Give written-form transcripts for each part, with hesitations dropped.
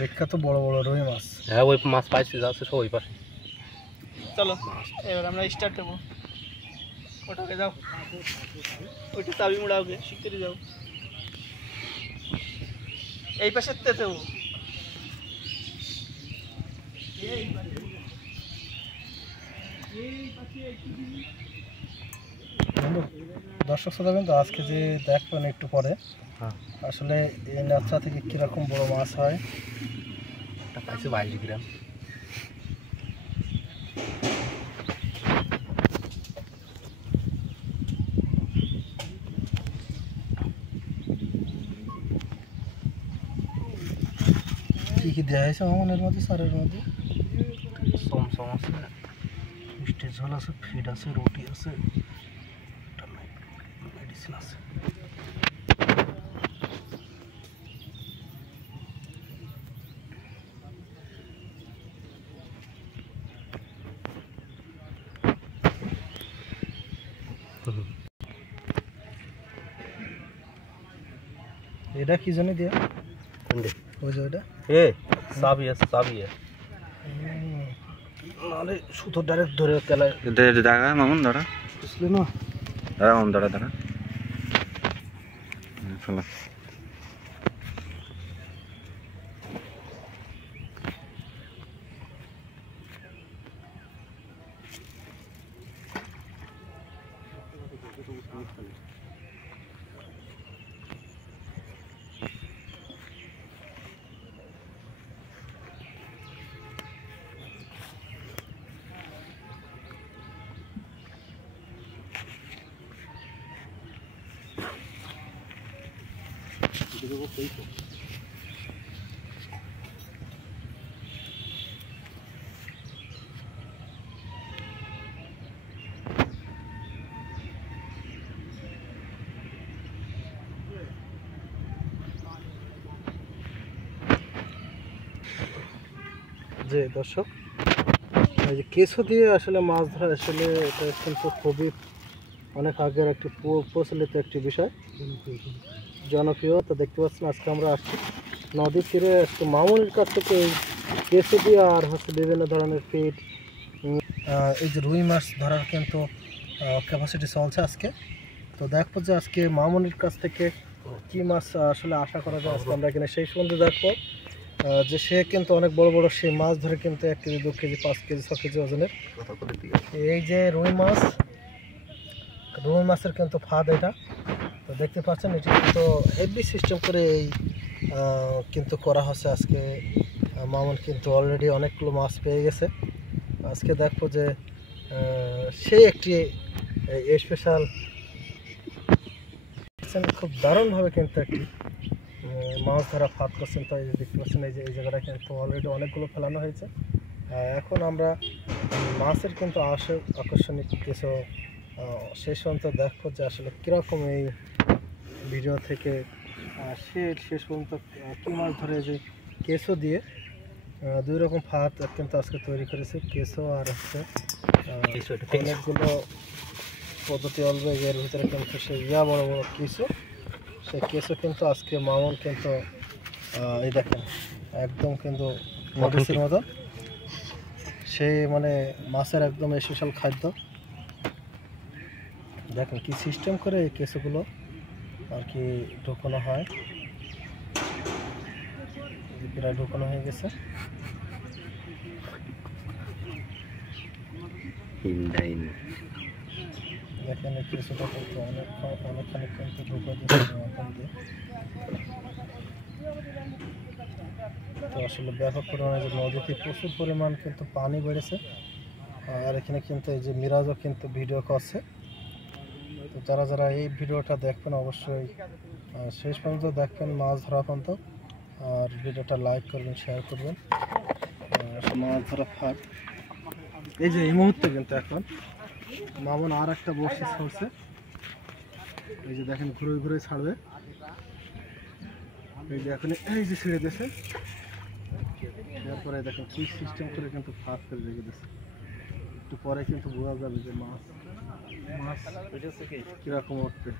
বিখ্যাত বড় বড় রুই মাছ। হ্যাঁ ওই মাছ পাইছি যাচ্ছে সব ওই পাশে। চলো এবার আমরা স্টার্ট দেবো। ওটাকে যাও, ওইটা চাবি মোড়াওকে, শিগগিরি যাও। এই পাশে দেবো। দর্শক শ্রোতা কিন্তু আজকে যে দেখবেন একটু পরে আসলে এই নাচা থেকে কিরকম বড় মাছ হয়। পাইছি 22 গ্রাম। কি কি দেওয়া হয়েছে মামনের মধ্যে, সারের মধ্যে? সমসম আছে, মিষ্টি ঝোল আছে, ফিড আছে, রুটি আছে, মেডিসিন আছে। এটা কি জানি দিয়া? কোনটা? ওই যে ওটা চাবি আছে, চাবি আছে। নাহলে সুতো ডাইরেক্ট ধরে তেলায় দাঁড়া মামুন, দাঁড়া বুঝলি না? দাঁড়া মামুন, দাঁড়া দাঁড়া চলো। যে দর্শক, এই যে কেঁচো দিয়ে আসলে মাছ ধরা আসলে এটা কিন্তু খুবই অনেক আগের একটি প্রচলিত একটি বিষয়, জনপ্রিয়। তো দেখতে পাচ্ছেন আজকে আমরা আসছি নদীর তীরে, আজকে মামুনের কাছ থেকে এই কেঁচো দিয়ে আর হচ্ছে বিভিন্ন ধরনের ফিড, এই যে রুই মাছ ধরার কিন্তু ক্যাপাসিটি চলছে আজকে। তো দেখবো যে আজকে মামুনের কাছ থেকে কি মাছ আসলে আশা করা যায় আজকে আমরা এখানে সেই সম্বন্ধে দেখবো। যে সে কিন্তু অনেক বড় বড় সে মাছ ধরে কিন্তু 1 কেজি 2 কেজি 5 কেজি 6 কেজি ওজনের। এই যে রুই মাছের কিন্তু ফাঁদ এটা, তো দেখতে পাচ্ছেন এটি কিন্তু হেভি সিস্টেম করে এই কিন্তু করা হচ্ছে আজকে। মামুন কিন্তু অলরেডি অনেকগুলো মাছ পেয়ে গেছে। আজকে দেখবো যে সেই একটি স্পেশাল, খুব দারুণভাবে কিন্তু একটি মাছ ধরা ফাঁদ করছেন। তো এই যে দেখতে পাচ্ছেন এই যে এই জায়গাটা কিন্তু অলরেডি অনেকগুলো ফেলানো হয়েছে। এখন আমরা মাছের কিন্তু আকর্ষণীয় কিছু শেষ পর্যন্ত দেখবো যে আসলে কীরকম এই ভিডিও থেকে শেষ পর্যন্ত কী মাছ ধরে। যে কেঁচো দিয়ে 2 রকম ফাঁদ কিন্তু আজকে তৈরি করেছে, কেঁচো আর হচ্ছে অনেকগুলো পদ্ধতি অলবে। এর ভিতরে কিন্তু সে বড় বড় কেঁচো, সেই কেঁচো কিন্তু আজকে মামুন কিন্তু এই দেখেন একদম কিন্তু মরিচের মতো, সে মানে মাছের একদম স্পেশাল খাদ্য। দেখেন কি সিস্টেম করে এই কেঁচোগুলো আর কি ঢোকানো হয়, প্রায় ঢোকানো হয়ে গেছে। দেখেন এই কেঁচোটা কিন্তু অনেকখানি কিন্তু ঢোকা দিচ্ছে। তো আসলে ব্যাপক পরিমাণে যে নদীতে প্রচুর পরিমাণ কিন্তু পানি বেড়েছে, আর এখানে কিন্তু এই যে মিরাজও কিন্তু ভিডিও করছে। তো যারা যারা এই ভিডিওটা দেখবেন অবশ্যই শেষ পর্যন্ত দেখবেন মাছ ধরা পর্যন্ত, আর ভিডিওটা লাইক করবেন, শেয়ার করবেন। মাছ ধরা ফাঁদ এই যে এই মুহূর্তে কিন্তু এখন মামুন আর একটা বড়শি ছাড়ছে, এই যে দেখেন ঘুরে ঘুরে ছাড়বে। এই যে এখন এই যে ছেড়ে দিয়েছে, এরপরে দেখেন কি সিস্টেম করে কিন্তু ফাঁদ করে রেখে দিয়েছে। একটু পরে কিন্তু বোঝা যাবে যে মাছ মাছ কিরকম উঠবে।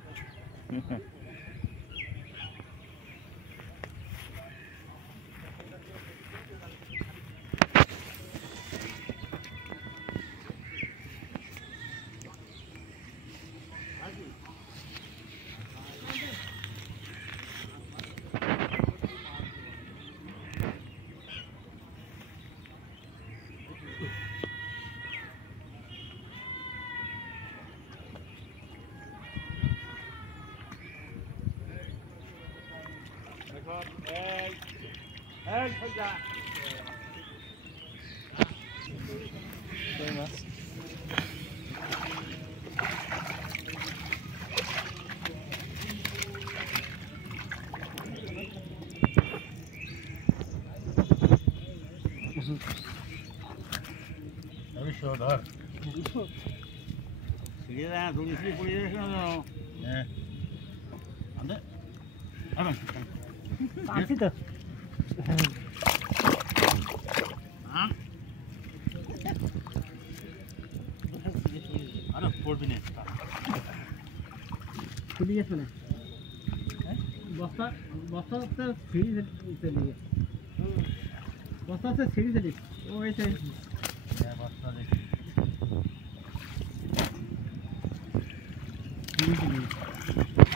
কই মাছ আমি ধর সিরিয়ে না তুমি কি পড়ে যাচ্ছ না হ্যাঁ আন্দে আরে আছি তো আরে পড়বি না খুলি গেছে না বস্তা বস্তা তো সিঁড়ি চলে গেছে বস্তা তো সিঁড়ি চলে ও এসে হ্যাঁ বস্তা দেখি সিঁড়ি চলে গেছে